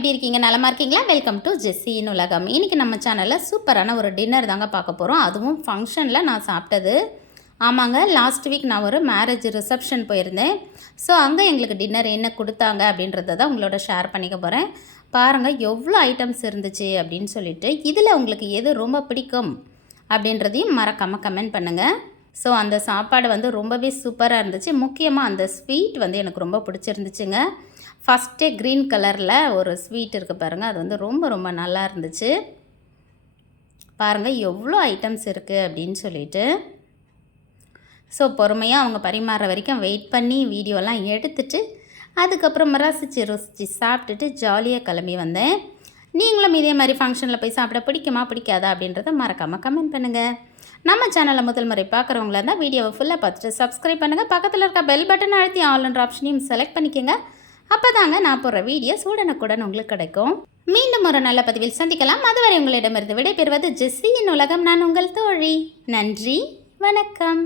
எப்படி இருக்கீங்க? நலமா இருக்கீங்களா? வெல்கம் டு ஜெஸ்ஸியின் உலகம். இன்றைக்கி நம்ம சேனலில் சூப்பரான ஒரு டின்னர் தாங்க பார்க்க போகிறோம். அதுவும் ஃபங்க்ஷனில் நான் சாப்பிட்டது. ஆமாங்க, லாஸ்ட் வீக் நான் ஒரு மேரேஜ் ரிசப்ஷன் போயிருந்தேன். ஸோ அங்கே எங்களுக்கு டின்னர் என்ன கொடுத்தாங்க அப்படின்றத தான் உங்களோட ஷேர் பண்ணிக்க போகிறேன். பாருங்கள் எவ்வளோ ஐட்டம்ஸ் இருந்துச்சு அப்படின்னு சொல்லிட்டு. இதில் உங்களுக்கு எது ரொம்ப பிடிக்கும் அப்படின்றதையும் மறக்காமல் கமெண்ட் பண்ணுங்கள். ஸோ அந்த சாப்பாடு வந்து ரொம்பவே சூப்பராக இருந்துச்சு. முக்கியமாக அந்த ஸ்வீட் வந்து எனக்கு ரொம்ப பிடிச்சிருந்துச்சுங்க. ஃபஸ்ட்டே க்ரீன் கலரில் ஒரு ஸ்வீட் இருக்குது பாருங்கள், அது வந்து ரொம்ப நல்லா இருந்துச்சு. பாருங்கள் எவ்வளோ ஐட்டம்ஸ் இருக்குது அப்படின்னு சொல்லிட்டு. ஸோ பொறுமையாக அவங்க பரிமாற வரைக்கும் வெயிட் பண்ணி வீடியோலாம் எடுத்துட்டு அதுக்கப்புறம் ருசித்து சாப்பிட்டுட்டு ஜாலியாக கிளம்பி வந்தேன். நீங்களும் இதே மாதிரி ஃபங்க்ஷனில் போய் சாப்பிட பிடிக்குமா பிடிக்காதா அப்படின்றத மறக்காமல் கமெண்ட் பண்ணுங்கள். நம்ம சேனலை முதல் முறை பார்க்குறவங்களா இருந்தால் வீடியோவை ஃபுல்லாக பார்த்துட்டு சப்ஸ்கிரைப் பண்ணுங்கள். பக்கத்தில் இருக்க பெல் பட்டன் அழுத்தி ஆல்ன்ற ஆப்ஷனையும் செலக்ட் பண்ணிக்கோங்க. அப்போ தாங்க நான் போடுற வீடியோஸ் உடனுக்குடன் உங்களுக்கு கிடைக்கும். மீண்டும் ஒரு நல்ல பதிவில் சந்திக்கலாம். அதுவரை உங்களிடமிருந்து விடைபெறுவது ஜெஸ்ஸியின் உலகம். நான் உங்கள் தோழி. நன்றி, வணக்கம்.